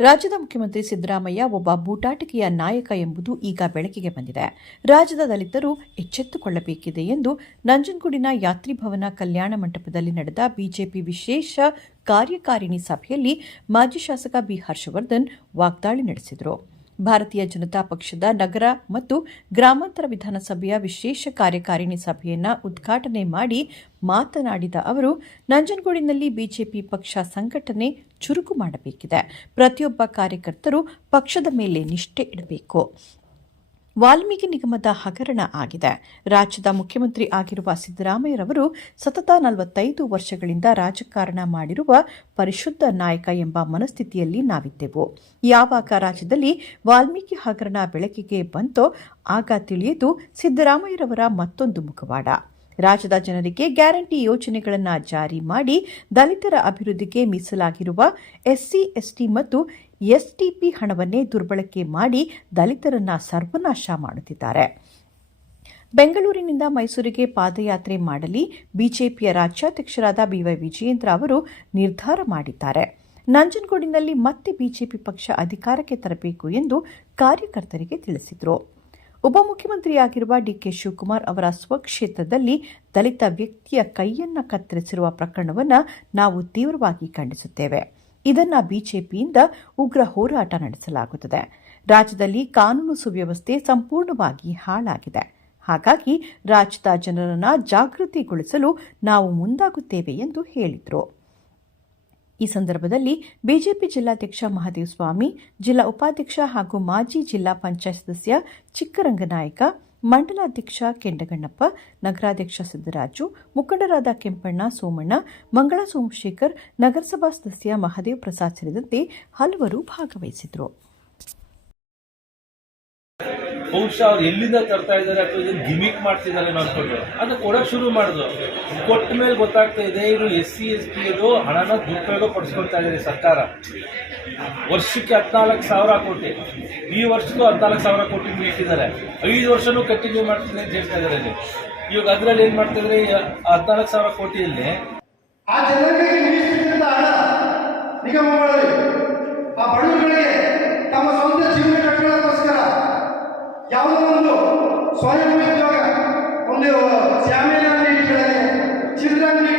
ರಾಜ್ಯದ ಮುಖ್ಯಮಂತ್ರಿ ಸಿದ್ದರಾಮಯ್ಯ ಒಬ್ಬ ಬೂಟಾಟಿಕೆಯ ನಾಯಕ ಎಂಬುದು ಈಗ ಬೆಳಕಿಗೆ ಬಂದಿದೆ. ರಾಜ್ಯದ ದಲಿತರು ಎಚ್ಚೆತ್ತುಕೊಳ್ಳಬೇಕಿದೆ ಎಂದು ನಂಜನಗೂಡಿನ ಯಾತ್ರಿಭವನ ಕಲ್ಯಾಣ ಮಂಟಪದಲ್ಲಿ ನಡೆದ ಬಿಜೆಪಿ ವಿಶೇಷ ಕಾರ್ಯಕಾರಿಣಿ ಸಭೆಯಲ್ಲಿ ಮಾಜಿ ಶಾಸಕ ಬಿ ಹರ್ಷವರ್ಧನ್ ವಾಗ್ದಾಳಿ ನಡೆಸಿದರು. ಭಾರತೀಯ ಜನತಾ ಪಕ್ಷದ ನಗರ ಮತ್ತು ಗ್ರಾಮಾಂತರ ವಿಧಾನಸಭೆಯ ವಿಶೇಷ ಕಾರ್ಯಕಾರಿಣಿ ಸಭೆಯನ್ನು ಉದ್ಘಾಟನೆ ಮಾಡಿ ಮಾತನಾಡಿದ ಅವರು, ನಂಜನಗೂಡಿನಲ್ಲಿ ಬಿಜೆಪಿ ಪಕ್ಷ ಸಂಘಟನೆ ಚುರುಕು ಮಾಡಬೇಕಿದೆ. ಪ್ರತಿಯೊಬ್ಬ ಕಾರ್ಯಕರ್ತರು ಪಕ್ಷದ ಮೇಲೆ ನಿಷ್ಠೆ ಇಡಬೇಕು. ವಾಲ್ಮೀಕಿ ನಿಗಮದ ಹಗರಣ ಆಗಿದೆ. ರಾಜ್ಯದ ಮುಖ್ಯಮಂತ್ರಿ ಆಗಿರುವ ಸಿದ್ದರಾಮಯ್ಯರವರು ಸತತ ನಲವತ್ತೈದು ವರ್ಷಗಳಿಂದ ರಾಜಕಾರಣ ಮಾಡಿರುವ ಪರಿಶುದ್ಧ ನಾಯಕ ಎಂಬ ಮನಸ್ಥಿತಿಯಲ್ಲಿ ನಾವಿದ್ದೆವು. ಯಾವಾಗ ರಾಜ್ಯದಲ್ಲಿ ವಾಲ್ಮೀಕಿ ಹಗರಣ ಬೆಳಕಿಗೆ ಬಂತೋ ಆಗ ತಿಳಿಯಿತು ಸಿದ್ದರಾಮಯ್ಯರವರ ಮತ್ತೊಂದು ಮುಖವಾಡ. ರಾಜ್ಯದ ಜನರಿಗೆ ಗ್ಯಾರಂಟಿ ಯೋಜನೆಗಳನ್ನು ಜಾರಿ ಮಾಡಿ ದಲಿತರ ಅಭಿವೃದ್ಧಿಗೆ ಮೀಸಲಾಗಿರುವ ಎಸ್ಸಿ, ಎಸ್ಟಿ ಮತ್ತು ಎಸ್ಟಿಪಿ ಹಣವನ್ನೇ ದುರ್ಬಳಕೆ ಮಾಡಿ ದಲಿತರನ್ನ ಸರ್ವನಾಶ ಮಾಡುತ್ತಿದ್ದಾರೆ. ಬೆಂಗಳೂರಿನಿಂದ ಮೈಸೂರಿಗೆ ಪಾದಯಾತ್ರೆ ಮಾಡಲಿ ಬಿಜೆಪಿಯ ರಾಜ್ಯಾಧ್ಯಕ್ಷರಾದ ಬಿವೈ ವಿಜಯೇಂದ್ರ ಅವರು ನಿರ್ಧಾರ ಮಾಡಿದ್ದಾರೆ. ನಂಜನಗೂಡಿನಲ್ಲಿ ಮತ್ತೆ ಬಿಜೆಪಿ ಪಕ್ಷ ಅಧಿಕಾರಕ್ಕೆ ತರಬೇಕು ಎಂದು ಕಾರ್ಯಕರ್ತರಿಗೆ ತಿಳಿಸಿದರು. ಉಪಮುಖ್ಯಮಂತ್ರಿಯಾಗಿರುವ ಡಿಕೆ ಶಿವಕುಮಾರ್ ಅವರ ಸ್ವಕ್ಷೇತ್ರದಲ್ಲಿ ದಲಿತ ವ್ಯಕ್ತಿಯ ಕೈಯನ್ನ ಕತ್ತರಿಸಿರುವ ಪ್ರಕರಣವನ್ನು ನಾವು ತೀವ್ರವಾಗಿ ಖಂಡಿಸುತ್ತೇವೆ. ಇದನ್ನ ಬಿಜೆಪಿಯಿಂದ ಉಗ್ರ ಹೋರಾಟ ನಡೆಸಲಾಗುತ್ತದೆ. ರಾಜ್ಯದಲ್ಲಿ ಕಾನೂನು ಸುವ್ಯವಸ್ಥೆ ಸಂಪೂರ್ಣವಾಗಿ ಹಾಳಾಗಿದೆ. ಹಾಗಾಗಿ ರಾಜ್ಯದ ಜನರನ್ನು ಜಾಗೃತಿಗೊಳಿಸಲು ನಾವು ಮುಂದಾಗುತ್ತೇವೆ ಎಂದು ಹೇಳಿದರು. ಈ ಸಂದರ್ಭದಲ್ಲಿ ಬಿಜೆಪಿ ಜಿಲ್ಲಾಧ್ಯಕ್ಷ ಮಹದೇವ್ ಸ್ವಾಮಿ ಜಿಲ್ಲಾ ಉಪಾಧ್ಯಕ್ಷ ಹಾಗೂ ಮಾಜಿ ಜಿಲ್ಲಾ ಪಂಚಾಯತ್ ಸದಸ್ಯ ಚಿಕ್ಕರಂಗನಾಯಕ ಮಂಡಲಾಧ್ಯಕ್ಷ ಕೆಂಡಗಣ್ಣಪ್ಪ, ನಗರಾಧ್ಯಕ್ಷ ಸಿದ್ದರಾಜು, ಮುಖಂಡರಾದ ಕೆಂಪಣ್ಣ ಸೋಮಣ್ಣ, ಮಂಗಳ ಸೋಮಶೇಖರ್, ನಗರಸಭಾ ಸದಸ್ಯ ಮಹದೇವ್ ಪ್ರಸಾದ್ ಸೇರಿದಂತೆ ಹಲವರು ಭಾಗವಹಿಸಿದರು ಬಹುಶಃ ಅವ್ರು ಎಲ್ಲಿಂದ ತರ್ತಾ ಇದ್ದಾರೆ ಅಥವಾ ಇದನ್ನು ಗಿಮಿಕ್ ಮಾಡ್ತಿದ್ದಾರೆ ಅನ್ಕೊಂಡು ಅದು ಕೊಡಕ್ ಶುರು ಮಾಡಿದ್ರು ಕೊಟ್ಟ ಮೇಲೆ ಗೊತ್ತಾಗ್ತಾ ಇದೆ, ಇವರು ಎಸ್ ಸಿ, ಎಸ್ ಟಿ ಇದು ಹಣನ ದುರುಪಯೋಗ ಪಡಿಸ್ಕೊಳ್ತಾ ಇದ್ದಾರೆ ಸರ್ಕಾರ. ವರ್ಷಕ್ಕೆ ಹದಿನಾಲ್ಕು ಸಾವಿರ ಕೋಟಿ. ಈ ವರ್ಷಕ್ಕೂ ಹದಿನಾಲ್ಕು ಸಾವಿರ ಕೋಟಿ ಇಟ್ಟಿದ್ದಾರೆ. ಐದು ವರ್ಷನೂ ಕಂಟಿನ್ಯೂ ಮಾಡ್ತೀನಿ ಅಂತ ಹೇಳ್ತಾ ಇದ್ದಾರೆ ಇವಾಗ ಅದರಲ್ಲಿ ಏನು ಮಾಡ್ತಿದ್ರೆ ಹದಿನಾಲ್ಕು ಸಾವಿರ ಕೋಟಿಯಲ್ಲಿ ಆ ಜನರಿಗೆ ಸ್ವಯಂ